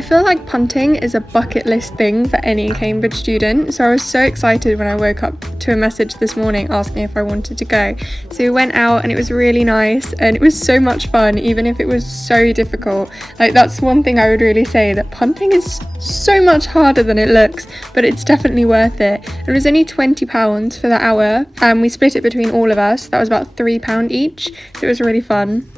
I feel like punting is a bucket list thing for any Cambridge student, so I was so excited when I woke up to a message this morning asking if I wanted to go. So we went out and it was really nice and it was so much fun, even if it was so difficult. Like, that's one thing I would really say, that punting is so much harder than it looks, but it's definitely worth it. It was only £20 for the hour and we split it between all of us. That was about £3 each, so it was really fun.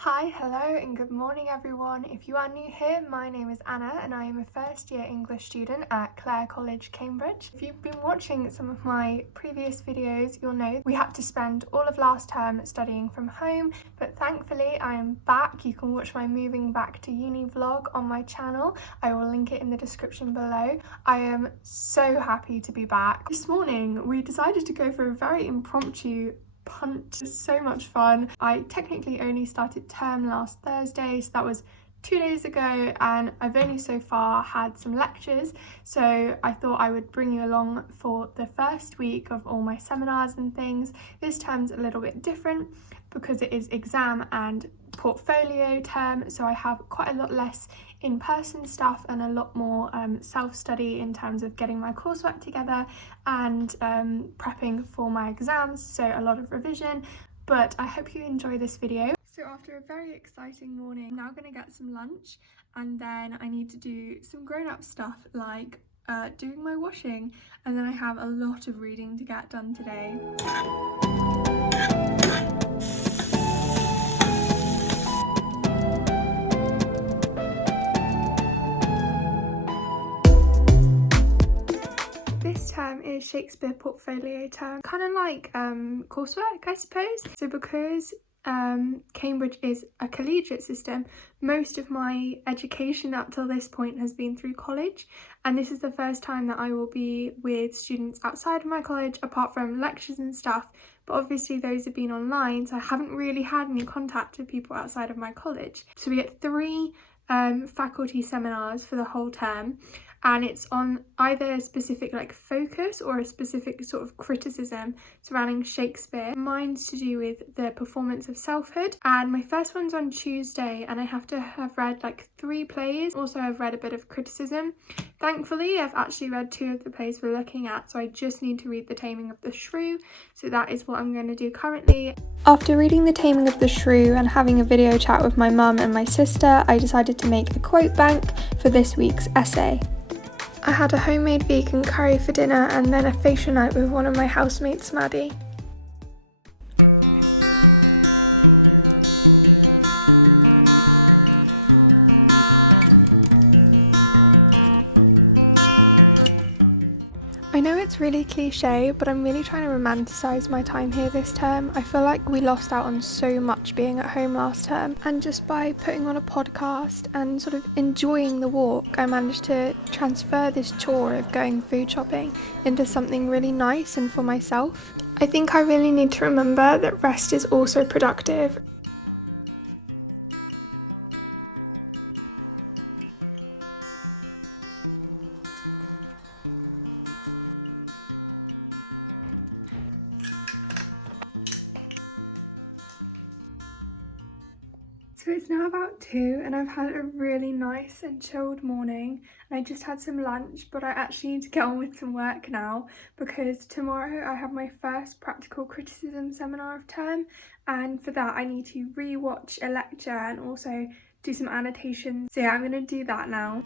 Hi, hello and good morning everyone. If you are new here, my name is Anna and I am a first year English student at Clare College, Cambridge. If you've been watching some of my previous videos, you'll know we had to spend all of last term studying from home, but thankfully I am back. You can watch my moving back to uni vlog on my channel. I will link it in the description below. I am so happy to be back. This morning we decided to go for a very impromptu punt. It was so much fun. I technically only started term last Thursday, so that was 2 days ago, and I've only so far had some lectures, so I thought I would bring you along for the first week of all my seminars and things. This term's a little bit different because it is exam and portfolio term, so I have quite a lot less in-person stuff and a lot more self-study in terms of getting my coursework together and prepping for my exams, so a lot of revision. But I hope you enjoy this video. So after a very exciting morning, I'm now going to get some lunch, and then I need to do some grown-up stuff like doing my washing, and then I have a lot of reading to get done today. This term is Shakespeare portfolio term, kind of like coursework, I suppose. So because Cambridge is a collegiate system, most of my education up till this point has been through college, and this is the first time that I will be with students outside of my college, apart from lectures and stuff, but obviously those have been online, so I haven't really had any contact with people outside of my college. So we get 3 faculty seminars for the whole term, and it's on either a specific like focus or a specific sort of criticism surrounding Shakespeare. Mine's to do with the performance of selfhood, and my first one's on Tuesday, and I have to have read like 3 plays. Also, I've read a bit of criticism. Thankfully, I've actually read 2 of the plays we're looking at, so I just need to read The Taming of the Shrew, so that is what I'm going to do currently. After reading The Taming of the Shrew and having a video chat with my mum and my sister, I decided to make a quote bank for this week's essay. I had a homemade vegan curry for dinner and then a facial night with one of my housemates, Maddie. I know it's really cliche, but I'm really trying to romanticize my time here this term. I feel like we lost out on so much being at home last term, and just by putting on a podcast and sort of enjoying the walk, I managed to transfer this chore of going food shopping into something really nice and for myself. I think I really need to remember that rest is also productive. So it's now about 2 and I've had a really nice and chilled morning, and I just had some lunch, but I actually need to get on with some work now because tomorrow I have my first practical criticism seminar of term, and for that I need to re-watch a lecture and also do some annotations. So yeah, I'm going to do that now.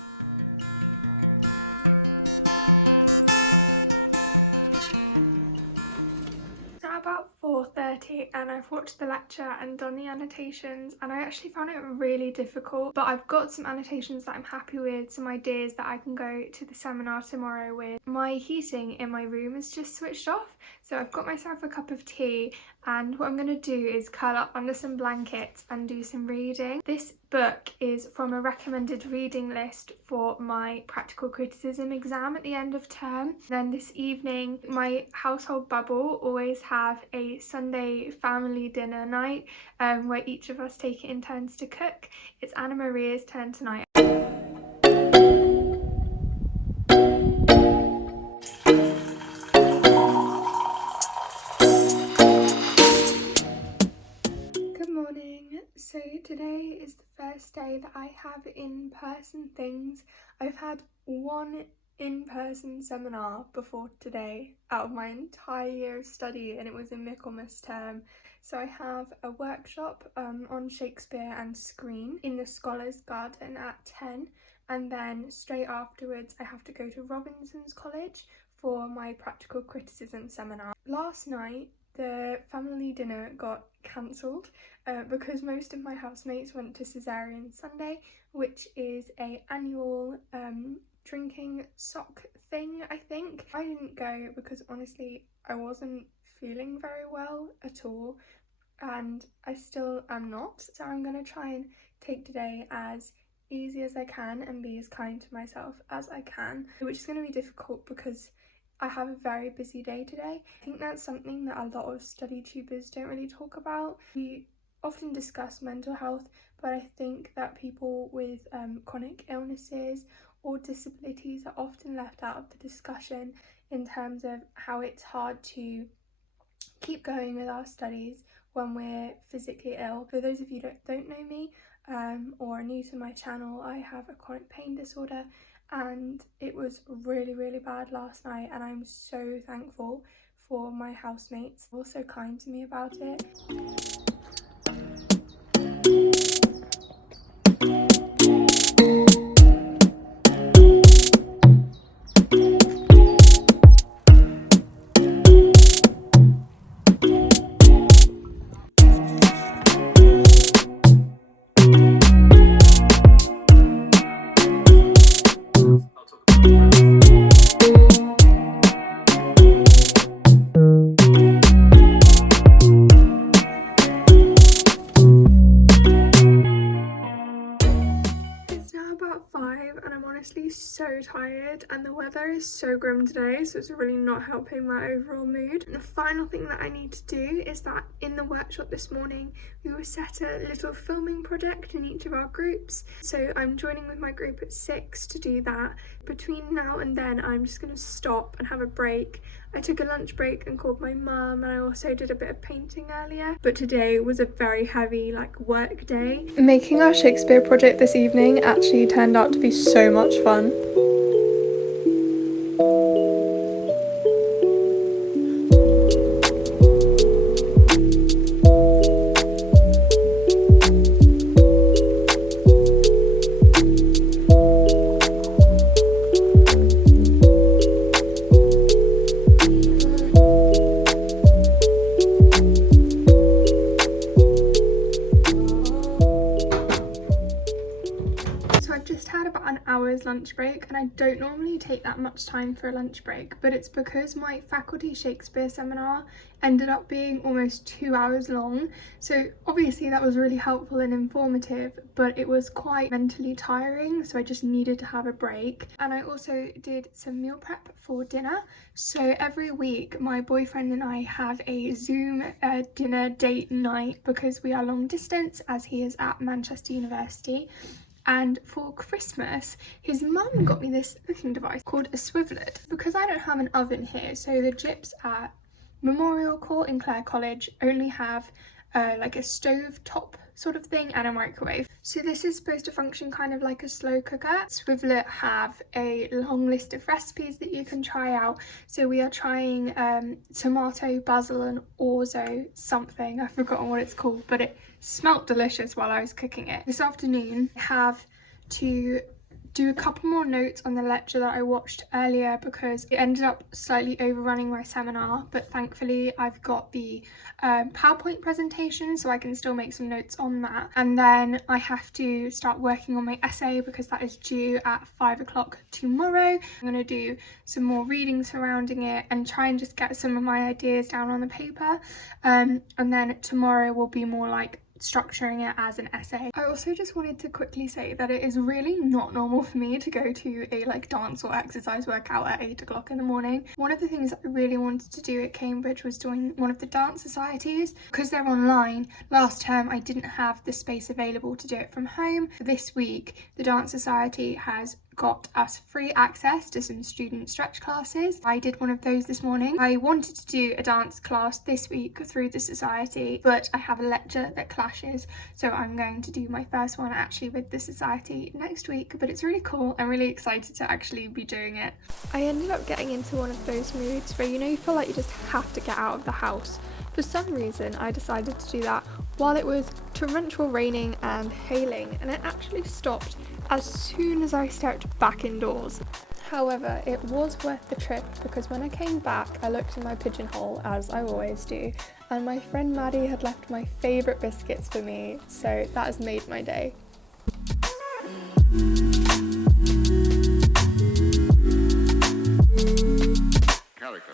So about 4:30 today and I've watched the lecture and done the annotations, and I actually found it really difficult, but I've got some annotations that I'm happy with, some ideas that I can go to the seminar tomorrow with. My heating in my room is just switched off, so I've got myself a cup of tea, and what I'm going to do is curl up under some blankets and do some reading. This book is from a recommended reading list for my practical criticism exam at the end of term. Then this evening, my household bubble always have a Sunday family dinner night where each of us take it in turns to cook. It's Anna Maria's turn tonight. So today is the first day that I have in-person things. I've had one in-person seminar before today out of my entire year of study, and it was in Michaelmas term. So I have a workshop on Shakespeare and screen in the Scholars Garden at 10, and then straight afterwards I have to go to Robinson's College for my practical criticism seminar. Last night the family dinner got cancelled because most of my housemates went to Caesarean Sunday, which is a annual drinking sock thing, I think. I didn't go because honestly I wasn't feeling very well at all, and I still am not, so I'm going to try and take today as easy as I can and be as kind to myself as I can, which is going to be difficult because I have a very busy day today. I think that's something that a lot of study tubers don't really talk about. We often discuss mental health, but I think that people with chronic illnesses or disabilities are often left out of the discussion in terms of how it's hard to keep going with our studies when we're physically ill. For those of you that don't know me or are new to my channel, I have a chronic pain disorder, and it was really bad last night, and I'm so thankful for my housemates. They were so kind to me about it. So tired, and the weather is so grim today, so it's really not helping my overall mood. And the final thing that I need to do is that in the workshop this morning we were set a little filming project in each of our groups, so I'm joining with my group at 6 to do that. Between now and then I'm just going to stop and have a break. I took a lunch break and called my mum, and I also did a bit of painting earlier, but today was a very heavy work day. Making our Shakespeare project this evening actually turned out to be so much fun. Lunch break, and I don't normally take that much time for a lunch break, but it's because my faculty Shakespeare seminar ended up being almost 2 hours long, so obviously that was really helpful and informative, but it was quite mentally tiring, so I just needed to have a break. And I also did some meal prep for dinner. So every week my boyfriend and I have a Zoom dinner date night because we are long distance, as he is at Manchester University. And for Christmas, his mum got me this cooking device called a swivelet. Because I don't have an oven here, so the gyps at Memorial Court in Clare College only have a stove top sort of thing and a microwave. So this is supposed to function kind of like a slow cooker. Swivelet have a long list of recipes that you can try out. So we are trying tomato, basil and orzo something. I've forgotten what it's called, but it smelt delicious while I was cooking it. This afternoon I have to do a couple more notes on the lecture that I watched earlier because it ended up slightly overrunning my seminar, but thankfully I've got the PowerPoint presentation so I can still make some notes on that. And then I have to start working on my essay because that is due at 5 o'clock tomorrow. I'm going to do some more reading surrounding it and try and just get some of my ideas down on the paper. And then tomorrow will be more like structuring it as an essay. I also just wanted to quickly say that it is really not normal for me to go to a like dance or exercise workout at 8 o'clock in the morning. One of the things I really wanted to do at Cambridge was join one of the dance societies. Because they're online, last term I didn't have the space available to do it from home. This week the dance society has got us free access to some student stretch classes. I did one of those this morning. I wanted to do a dance class this week through the society, but I have a lecture that clashes, so I'm going to do my first one actually with the society next week. But it's really cool. I'm really excited to actually be doing it. I ended up getting into one of those moods where you feel like you just have to get out of the house. For some reason I decided to do that while it was torrential raining and hailing, and it actually stopped as soon as I stepped back indoors. However, it was worth the trip because when I came back I looked in my pigeonhole, as I always do, and my friend Maddie had left my favourite biscuits for me, so that has made my day. Character.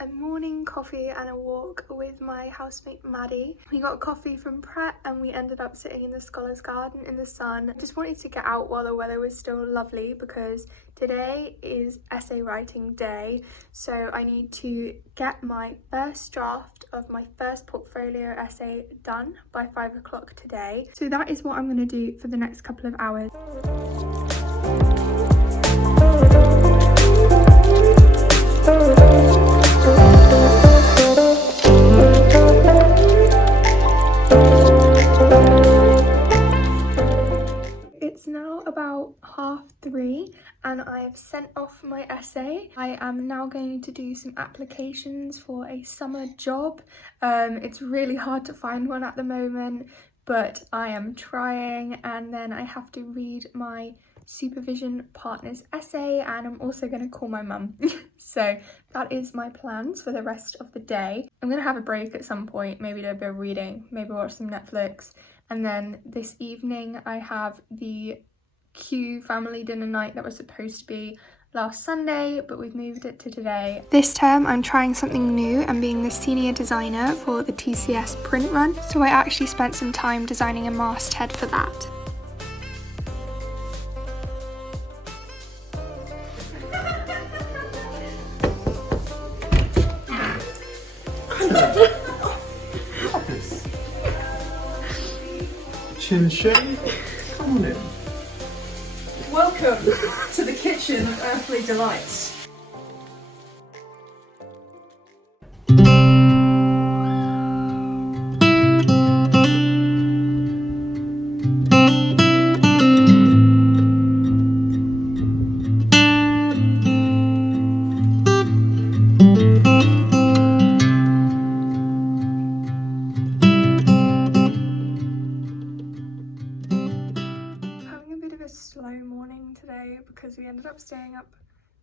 A morning coffee and a walk with my housemate Maddie. We got coffee from Pret and we ended up sitting in the Scholars Garden in the sun. Just wanted to get out while the weather was still lovely because today is essay writing day, so I need to get my first draft of my first portfolio essay done by 5 o'clock today. So that is what I'm going to do for the next couple of hours. It's now about 3:30 and I have sent off my essay. I am now going to do some applications for a summer job. It's really hard to find one at the moment, but I am trying, and then I have to read my supervision partner's essay, and I'm also going to call my mum. So that is my plans for the rest of the day. I'm going to have a break at some point, maybe do a bit of reading, maybe watch some Netflix, and then this evening I have the Q family dinner night that was supposed to be last Sunday, but we've moved it to today. This term I'm trying something new and being the senior designer for the TCS print run, so I actually spent some time designing a masthead for that. Chin shave? Come on in. Welcome to the kitchen of earthly delights. Slow morning today because we ended up staying up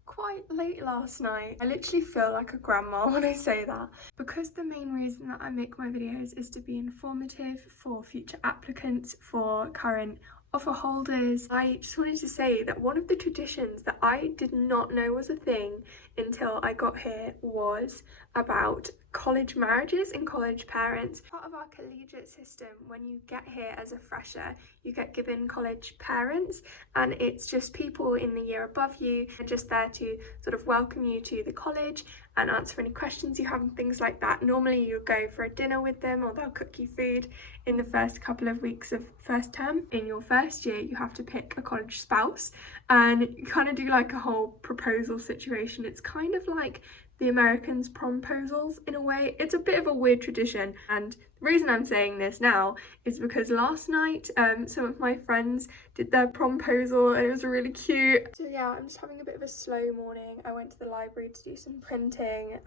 quite late last night. I literally feel like a grandma when I say that, because the main reason that I make my videos is to be informative for future applicants, for current offer holders. I just wanted to say that one of the traditions that I did not know was a thing until I got here was about college marriages and college parents. Part of our collegiate system, when you get here as a fresher, you get given college parents, and it's just people in the year above you and just there to sort of welcome you to the college and answer any questions you have and things like that. Normally you'll go for a dinner with them, or they'll cook you food in the first couple of weeks of first term. In your first year you have to pick a college spouse, and you kind of do like a whole proposal situation. It's kind of like the Americans' promposals in a way. It's a bit of a weird tradition, and the reason I'm saying this now is because last night some of my friends did their promposal and it was really cute. So yeah, I'm just having a bit of a slow morning. I went to the library to do some printing,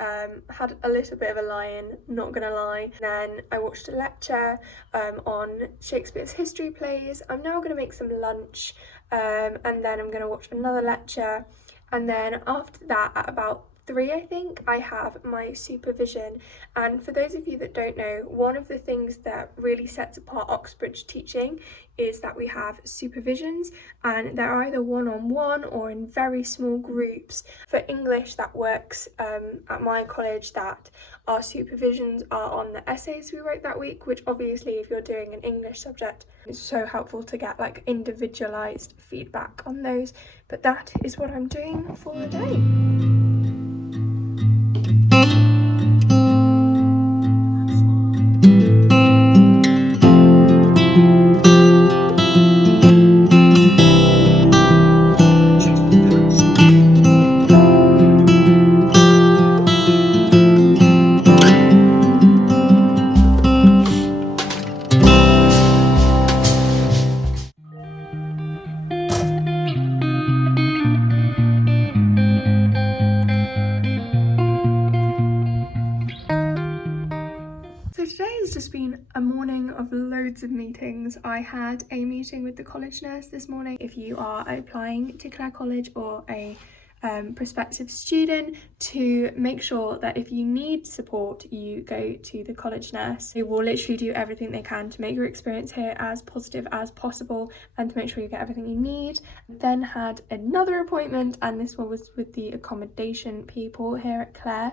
had a little bit of a lie-in, not gonna lie. Then I watched a lecture on Shakespeare's history plays. I'm now gonna make some lunch, and then I'm gonna watch another lecture, and then after that at about 3, I think, I have my supervision. And for those of you that don't know, one of the things that really sets apart Oxbridge teaching is that we have supervisions, and they're either one-on-one or in very small groups. For English, that works at my college, that our supervisions are on the essays we wrote that week, which obviously if you're doing an English subject, it's so helpful to get like individualized feedback on those. But that is what I'm doing for the day. So today has just been a morning of loads of meetings. I had a meeting with the college nurse this morning. If you are applying to Clare College or a prospective student, to make sure that if you need support, you go to the college nurse. They will literally do everything they can to make your experience here as positive as possible and to make sure you get everything you need. Then had another appointment, and this one was with the accommodation people here at Clare,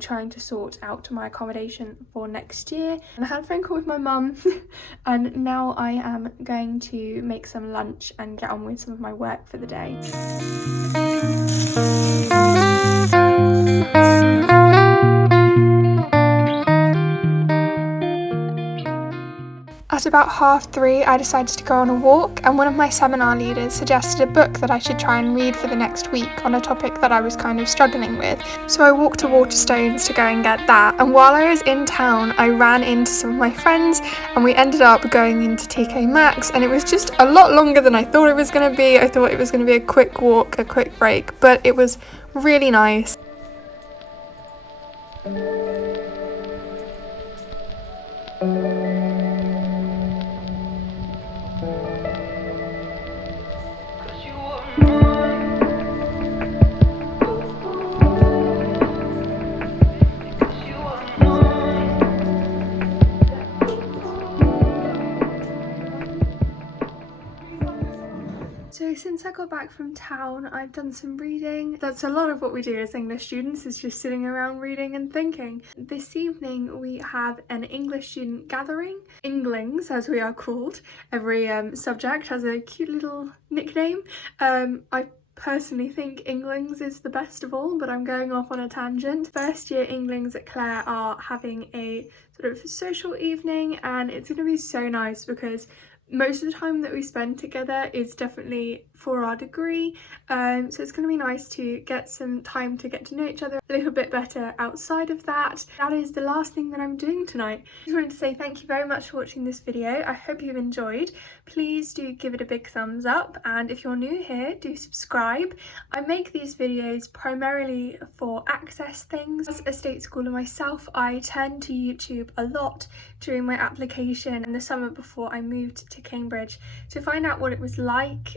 trying to sort out my accommodation for next year. And I had a phone call with my mum and now I am going to make some lunch and get on with some of my work for the day. At about 3:30, I decided to go on a walk, and one of my seminar leaders suggested a book that I should try and read for the next week on a topic that I was kind of struggling with. So I walked to Waterstones to go and get that, and while I was in town, I ran into some of my friends and we ended up going into TK Maxx, and it was just a lot longer than I thought it was going to be. I thought it was going to be a quick walk, a quick break, but it was really nice. So since I got back from town, I've done some reading. That's a lot of what we do as English students, is just sitting around reading and thinking. This evening we have an English student gathering, Englings as we are called. Every subject has a cute little nickname. I personally think Englings is the best of all, but I'm going off on a tangent. First year Englings at Clare are having a sort of social evening, and it's going to be so nice because most of the time that we spend together is definitely for our degree, so it's going to be nice to get some time to get to know each other a little bit better outside of that. That is the last thing that I'm doing tonight. I just wanted to say thank you very much for watching this video. I hope you've enjoyed. Please do give it a big thumbs up, and if you're new here, do subscribe. I make these videos primarily for access things. As a state schooler myself, I turned to YouTube a lot during my application in the summer before I moved to Cambridge to find out what it was like,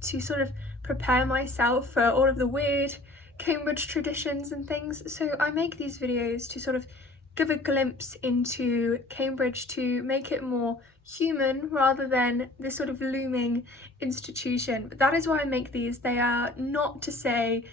to sort of prepare myself for all of the weird Cambridge traditions and things. So I make these videos to sort of give a glimpse into Cambridge, to make it more human rather than this sort of looming institution. But that is why I make these. They are not to say,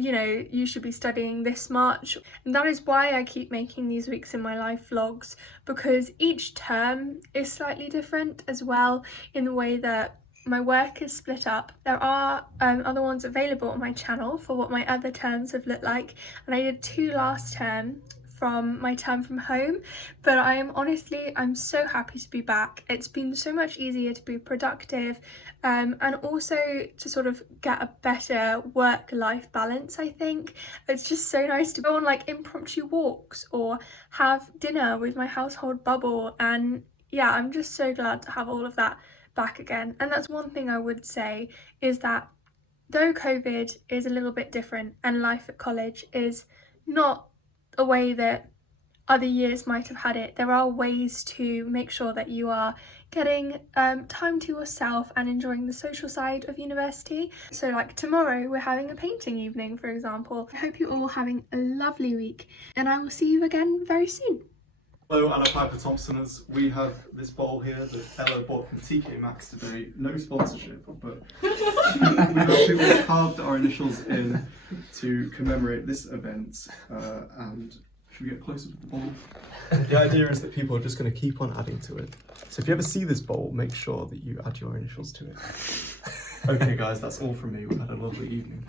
you know, you should be studying this much. And that is why I keep making these weeks in my life vlogs, because each term is slightly different as well in the way that my work is split up. There are other ones available on my channel for what my other terms have looked like, and I did 2 last term from my term from home, but I'm so happy to be back. It's been so much easier to be productive and also to sort of get a better work-life balance, I think. It's just so nice to go on like impromptu walks or have dinner with my household bubble, and yeah, I'm just so glad to have all of that back again. And that's one thing I would say, is that though COVID is a little bit different and life at college is not a way that other years might have had it, there are ways to make sure that you are getting time to yourself and enjoying the social side of university. So like tomorrow we're having a painting evening, for example. I hope you're all having a lovely week, and I will see you again very soon. Hello, Anna Piper Thompsoners. We have this bowl here that Ella bought from TK Maxx today. No sponsorship, but we've carved our initials in to commemorate this event. And should we get closer with the bowl? The idea is that people are just going to keep on adding to it. So if you ever see this bowl, make sure that you add your initials to it. Okay guys, that's all from me. We've had a lovely evening.